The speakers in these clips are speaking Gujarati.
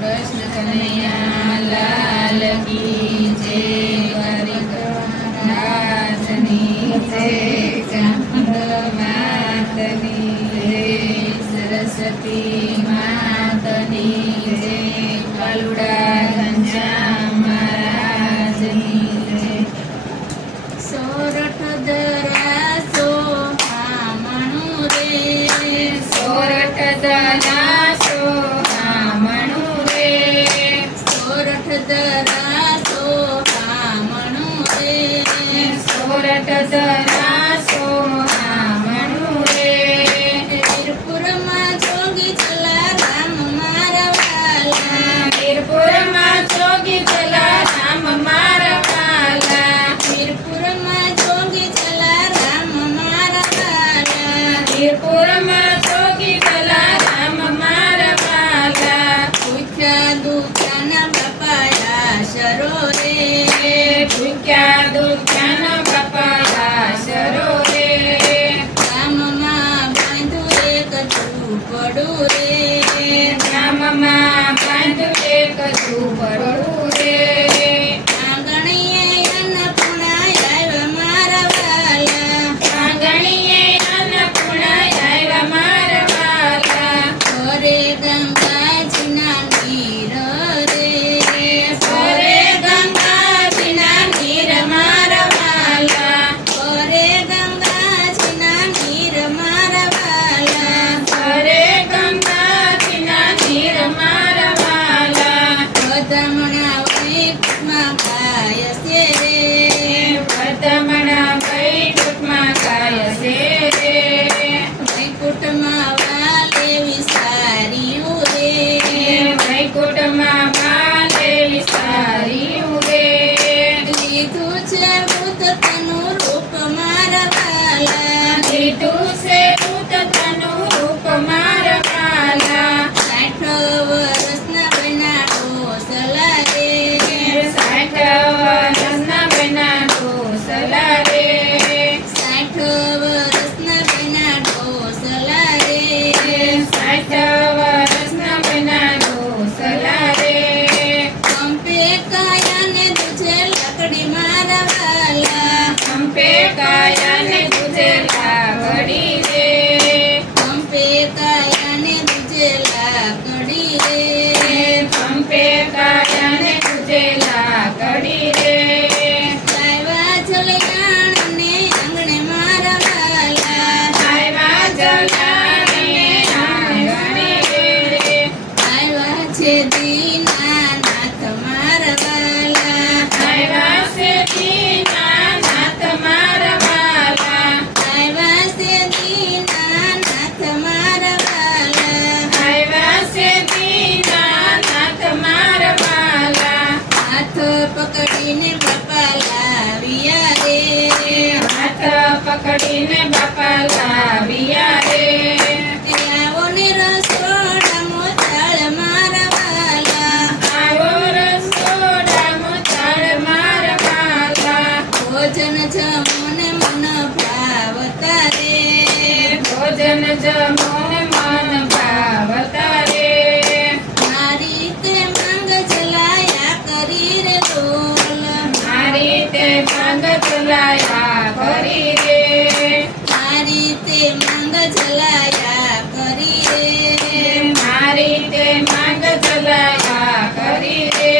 કૃષ્ણ કનૈયા લાલ કી જય, રાજની જય, ચામુંડ માતની જય, સરસ્વતી માતની જય, કાલુડા ઘનશ્યામ મહારાજની જય. સોરઠ દરાસો હામણું રે, સોરઠ દરાસો હામણું રે, સોરઠ દરાસો હામણું રે, સોરઠ દરાસો હામણું રે. વીરપુરમાં જોગી ચલા રામ મારા વાલા, વીરપુરમાં જોગી ચલા રામ મારા વાલા, વીરપુરમાં જોગી ચલા રામ મારા વાલા, વીરપુરમાં જોગી ચલા રામ મારા વાલા. ભૂખ્યા દુખ્યાના બાપાયા શરો રે, ભૂખ્યા દુખ્યાના બાપાયા શરો રે. ગામમાં બાંધું એક ઝૂંપડું રે, ગામમાં બાંધું એક ઝૂંપડું રે. આંગણીએ અન્નપૂર્ણા આવ્યા મારા વાલા, આંગણીએ અન્નપૂર્ણા આવ્યા મારા વાલા. ઘરે ગંગાજીના નીર રે, ઘરે ગંગાજીના નીર મારા વાલા, ઘરે ગંગાજીના નીર મારા વાલા, ઘરે ગંગાજીના નીર મારા વાલા. વધામણા વૈકુંઠમાં ગાય છે રે, વધામણા વૈકુંઠમાં ગાય છે રે. વૈકુંઠમાં વાલે વિસાર્યું રે, વૈકુંઠમાં વાલે વિસાર્યું રે. લીધું છે ભૂત તનું રૂપ મારા વાલા, લીધું છે ભૂત તનું રૂપ મારા વાલા. 60 વર્ષના બના ડોસલા રે, 60 વર્ષના બના ડોસલા રે, 60 વર્ષના બના ડોસલા રે, 60 વર્ષના બના ડોસલા રે. કંપે કાયાને તુજે લાકડી મારા વાલા, કંપે કાયાને તુજે લાકડી રે, કંપે કાયાને તુજે લાકડી રે, કંપે કાયાને તુજે લાકડી રે. લાવ્યા જલયાણને આંગણે મારા વાલા, લાવ્યા જલયાણને આંગણે રે. આવ્યા છે દીનાનાથ મારા વાલા, આવ્યા છે દીનાનાથ મારા વાલા, આવ્યા છે દીનાનાથ મારા વાલા, આવ્યા છે દીનાનાથ મારા વાલા. હાથ પકડીને બાપા લાવ્યા રે, હાથ પકડીને બાપા લાવ્યા રે. આવો ને રસોડા મોચાળ મારા વાલા, આવો રસોડા મોચાળ મારા વાલા. ભોજન જમો ને મન ભાવતા રે, ભોજન જમો ને મન ભાવતા રે. મારી તે માંગ ચલાયા કરી રે બોલ, મારી તે માંગ ચલાયા કરી રે, મારી તે માંગ ચલાયા કરી રે, મારી તે માંગ ચલાયા કરી રે.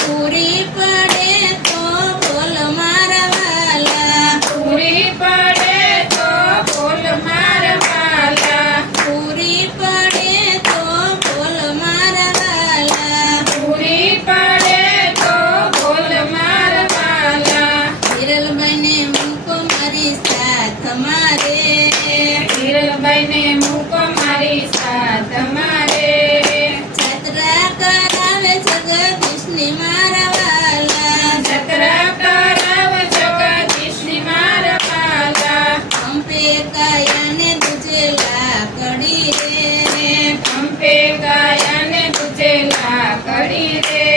પૂરી પડે તો બોલ મારા વાલા, પૂરી પડે તો બોલ મારા વાલા, પૂરી પડે તો બોલ મારા વાલા, પૂરી પડે તો બોલ મારા વાલા. હિરલબાઈને મૂકો મારી સાથ મારે, હિરલબાઈને મૂકો મારી સાથ મારે. જાત્રા કરાવે જગદીશની મારા વાલા, જાત્રા કરાવે જગદીશની મારા વાલા. કંપે કાયાને તુજે લાકડી રે, કંપે કાયાને તુજે લાકડી રે.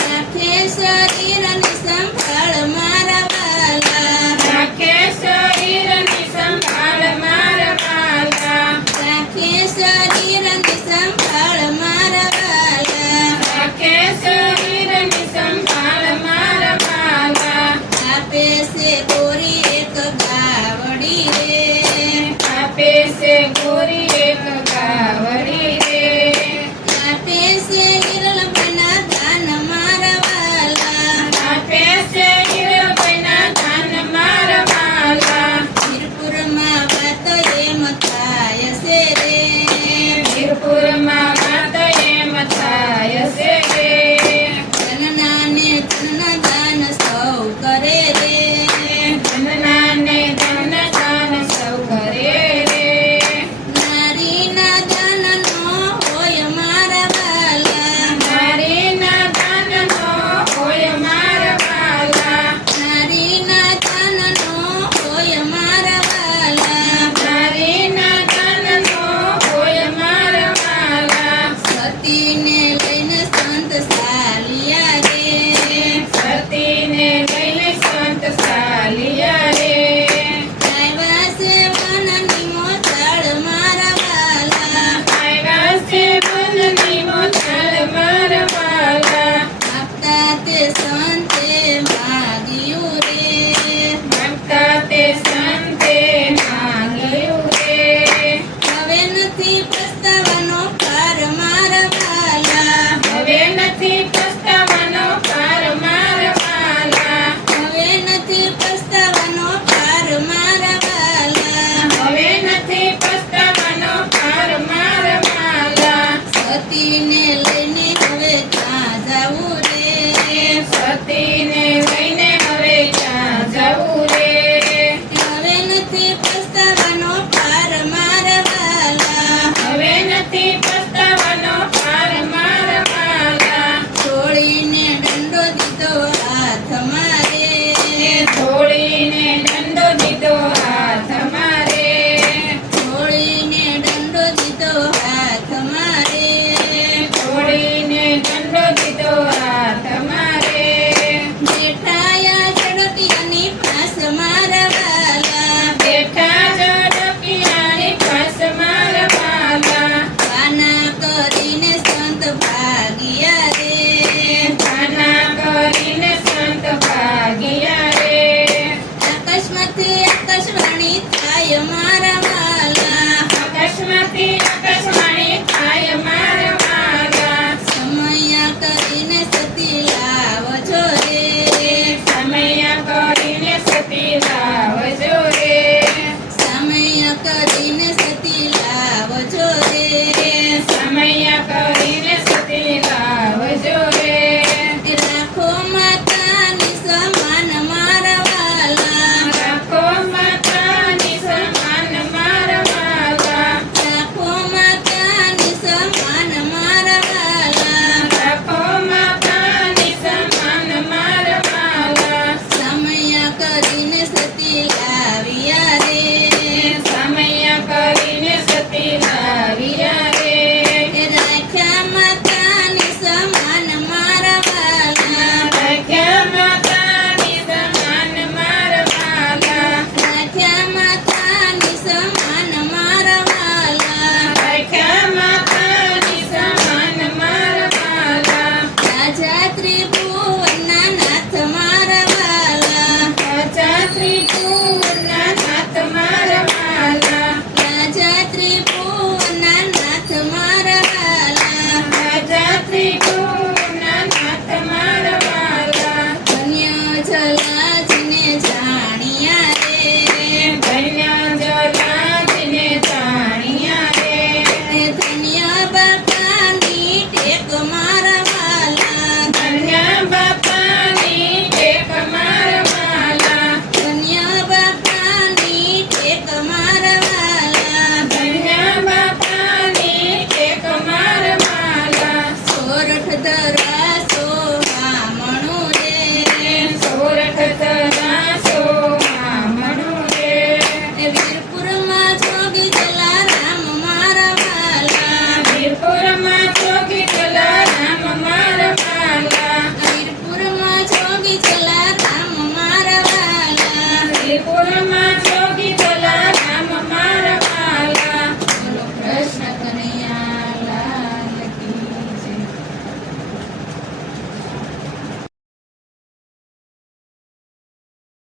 રાખે શરીરની સંભાળ મારા વાલા, રાખે શરીરની સંભાળ મારા વાલા, રાખે શરીરની સંભાળ મારા વાલા. લઈને સંત ચાલ્યા રે સતીને લઈને સંત ચાલ્યા રે આવ્યા છે વનની મોથાળ મારા વાલા આવ્યા છે વનની મોથાળ મારા વાલા આપતા તે સંતે માગ્યું રે માગતા તે સંતે માંગ્યું રે હવે નથી પસ્તાવાનો પાર મારા વાલા હવે નથી પસ્તાવાનો પાર મારા વાલા હવે નથી પસ્તાવાનો પાર મારા વાલા હવે નથી પસ્તાવાનો પાર મારા વાલા સતીને લઈને હવે ક્યાં જાવું રે સતીને